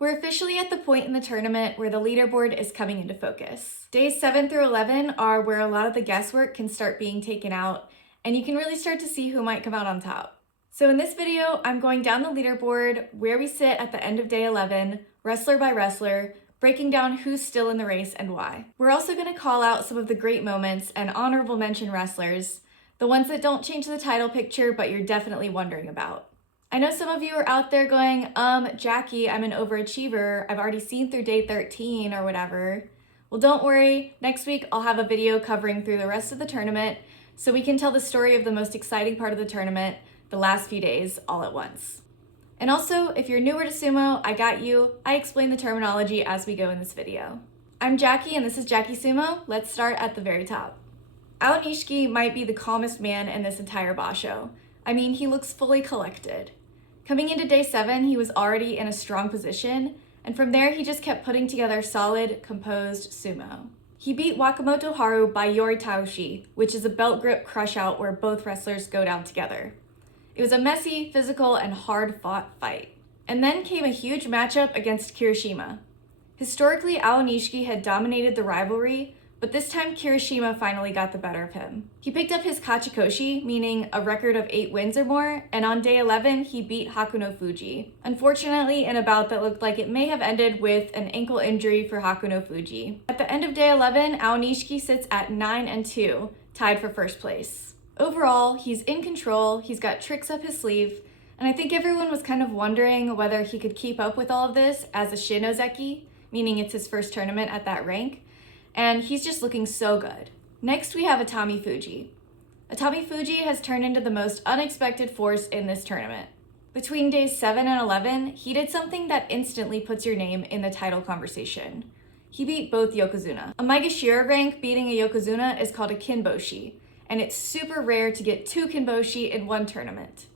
We're officially at the point in the tournament where the leaderboard is coming into focus. Days 7 through 11 are where a lot of the guesswork can start being taken out, and you can really start to see who might come out on top. So in this video, I'm going down the leaderboard, where we sit at the end of day 11, wrestler by wrestler, breaking down who's still in the race and why. We're also going to call out some of the great moments and honorable mention wrestlers, the ones that don't change the title picture but you're definitely wondering about. I know some of you are out there going, Jackie, I'm an overachiever. I've already seen through day 13 or whatever. Well, don't worry. Next week, I'll have a video covering through the rest of the tournament so we can tell the story of the most exciting part of the tournament, the last few days, all at once. And also, if you're newer to sumo, I got you. I explain the terminology as we go in this video. I'm Jackie and this is JackieSumo. Let's start at the very top. Aonishiki might be the calmest man in this entire basho. I mean, he looks fully collected. Coming into day 7, he was already in a strong position, and from there he just kept putting together solid, composed sumo. He beat Wakamoto Haru by Yori Taoshi, which is a belt grip crush out where both wrestlers go down together. It was a messy, physical, and hard-fought fight. And then came a huge matchup against Kirishima. Historically, Aonishiki had dominated the rivalry, but this time Kirishima finally got the better of him. He picked up his kachikoshi, meaning a record of 8 wins or more, and on day 11, he beat Hakunofuji. Unfortunately, in a bout that looked like it may have ended with an ankle injury for Hakunofuji. At the end of day 11, Aonishiki sits at 9-2, tied for first place. Overall, he's in control, he's got tricks up his sleeve, and I think everyone was kind of wondering whether he could keep up with all of this as a Shinozeki, meaning it's his first tournament at that rank. And he's just looking so good. Next, we have Atamifuji. Atamifuji has turned into the most unexpected force in this tournament. Between days 7 and 11, he did something that instantly puts your name in the title conversation. He beat both Yokozuna. A Maegashira rank beating a Yokozuna is called a kinboshi, and it's super rare to get 2 kinboshi in one tournament.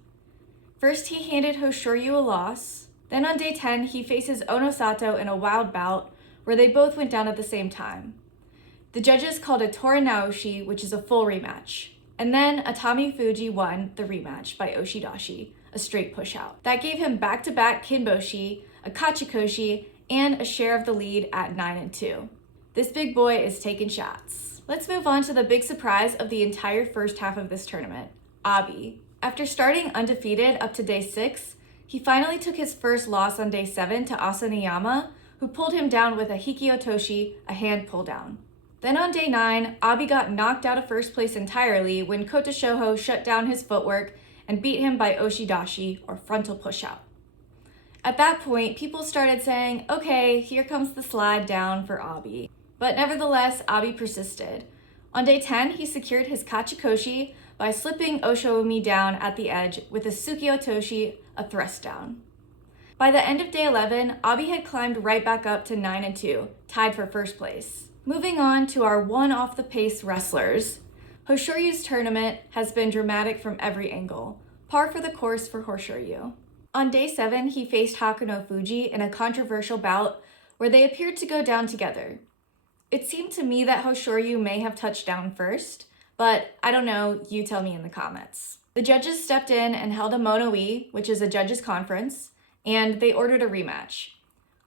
First, he handed Hoseryu a loss. Then on day 10, he faces Onosato in a wild bout where they both went down at the same time. The judges called a Torinaoshi, which is a full rematch. And then Atamifuji won the rematch by Oshidashi, a straight push-out. That gave him back-to-back kinboshi, a kachikoshi, and a share of the lead at 9-2. This big boy is taking shots. Let's move on to the big surprise of the entire first half of this tournament, Abi. After starting undefeated up to day 6, he finally took his first loss on day 7 to Asanoyama, who pulled him down with a hikiotoshi, a hand pull down. Then on day 9, Abi got knocked out of first place entirely when Kotoshoho shut down his footwork and beat him by oshidashi, or frontal push-out. At that point, people started saying, okay, here comes the slide down for Abi. But nevertheless, Abi persisted. On day 10, he secured his kachikoshi by slipping Oshoumi down at the edge with a tsukiotoshi, a thrust down. By the end of day 11, Abi had climbed right back up to 9-2, tied for first place. Moving on to our one-off-the-pace wrestlers, Hoseryu's tournament has been dramatic from every angle, par for the course for Hoseryu. On day 7, he faced Hakunofuji in a controversial bout where they appeared to go down together. It seemed to me that Hoseryu may have touched down first, but I don't know, you tell me in the comments. The judges stepped in and held a mono-e, which is a judges' conference, and they ordered a rematch.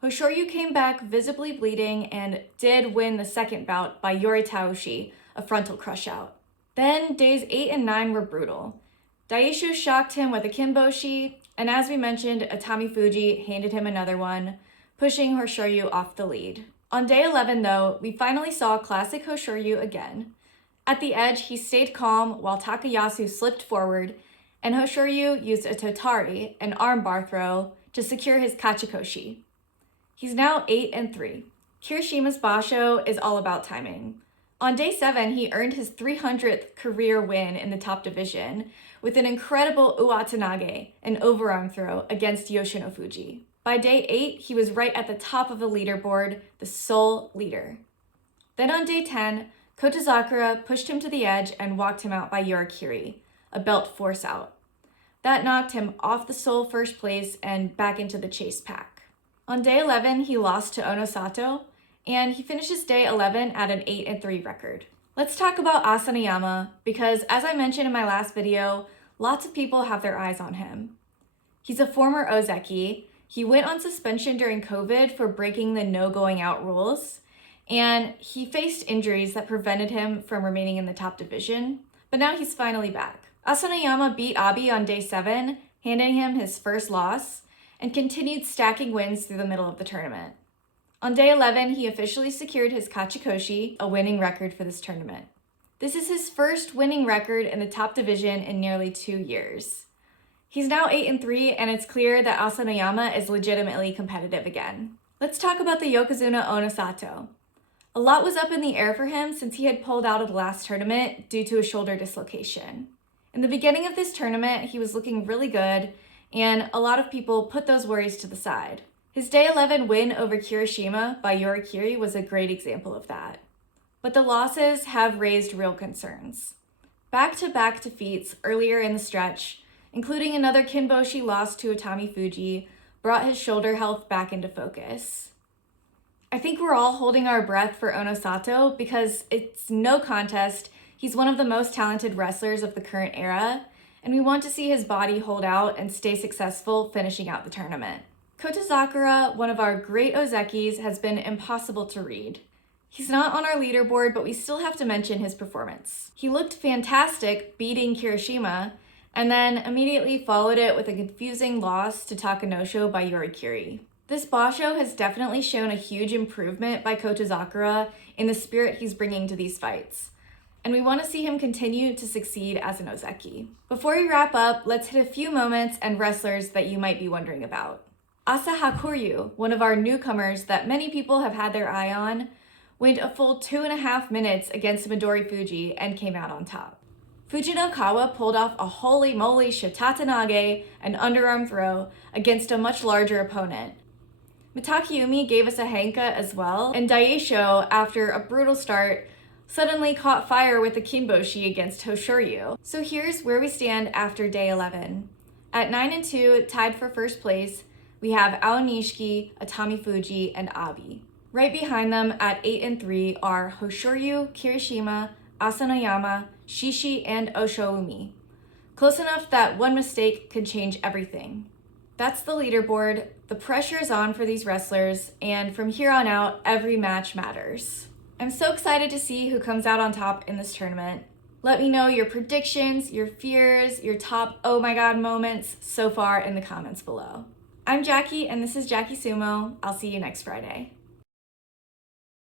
Hoseryu came back visibly bleeding and did win the second bout by Yori Taoshi, a frontal crush out. Then days 8 and 9 were brutal. Daishu shocked him with a kinboshi, and as we mentioned, Atamifuji handed him another one, pushing Hoseryu off the lead. On day 11 though, we finally saw classic Hoseryu again. At the edge, he stayed calm while Takayasu slipped forward, and Hoseryu used a totari, an armbar throw, to secure his kachikoshi. He's now 8-3. Kirishima's basho is all about timing. On day 7, he earned his 300th career win in the top division with an incredible uwatanage, an overarm throw, against Yoshinofuji. By day 8, he was right at the top of the leaderboard, the sole leader. Then on day 10, Kotozakura pushed him to the edge and walked him out by Yorikiri, a belt force out. That knocked him off the sole first place and back into the chase pack. On day 11, he lost to Onosato, and he finishes day 11 at an 8-3 record. Let's talk about Asanoyama, because as I mentioned in my last video, lots of people have their eyes on him. He's a former Ozeki, He went on suspension during COVID for breaking the no going out rules, and he faced injuries that prevented him from remaining in the top division, but now he's finally back. Asanoyama beat Abi on day 7, handing him his first loss, and continued stacking wins through the middle of the tournament. On day 11, he officially secured his Kachikoshi, a winning record for this tournament. This is his first winning record in the top division in nearly 2 years. He's now 8-3, and it's clear that Asanoyama is legitimately competitive again. Let's talk about the Yokozuna Onosato. A lot was up in the air for him since he had pulled out of the last tournament due to a shoulder dislocation. In the beginning of this tournament, he was looking really good, and a lot of people put those worries to the side. His day 11 win over Kirishima by Yorikiri was a great example of that. But the losses have raised real concerns. Back-to-back defeats earlier in the stretch, including another kinboshi loss to Atamifuji, brought his shoulder health back into focus. I think we're all holding our breath for Onosato because it's no contest. He's one of the most talented wrestlers of the current era, and we want to see his body hold out and stay successful finishing out the tournament. Kotozakura, one of our great ozekis, has been impossible to read. He's not on our leaderboard, but we still have to mention his performance. He looked fantastic beating Kirishima, and then immediately followed it with a confusing loss to Takanosho by Yorikiri. This basho has definitely shown a huge improvement by Kotozakura in the spirit he's bringing to these fights, and we want to see him continue to succeed as an ozeki. Before we wrap up, let's hit a few moments and wrestlers that you might be wondering about. Hoseryu, one of our newcomers that many people have had their eye on, went a full 2.5 minutes against Midorifuji and came out on top. Fujinokawa pulled off a holy moly shitatanage, an underarm throw, against a much larger opponent. Mitakeumi gave us a henka as well, and Daisho, after a brutal start, suddenly caught fire with the kinboshi against Hoseryu. So here's where we stand after day 11. At 9-2, tied for first place, we have Aonishiki, Atamifuji, and Abi. Right behind them at 8-3 are Hoseryu, Kirishima, Asanoyama, Shishi, and Oshoumi. Close enough that one mistake could change everything. That's the leaderboard. The pressure is on for these wrestlers, and from here on out, every match matters. I'm so excited to see who comes out on top in this tournament. Let me know your predictions, your fears, your top oh my god moments so far in the comments below. I'm Jackie, and this is JackieSumo. I'll see you next Friday.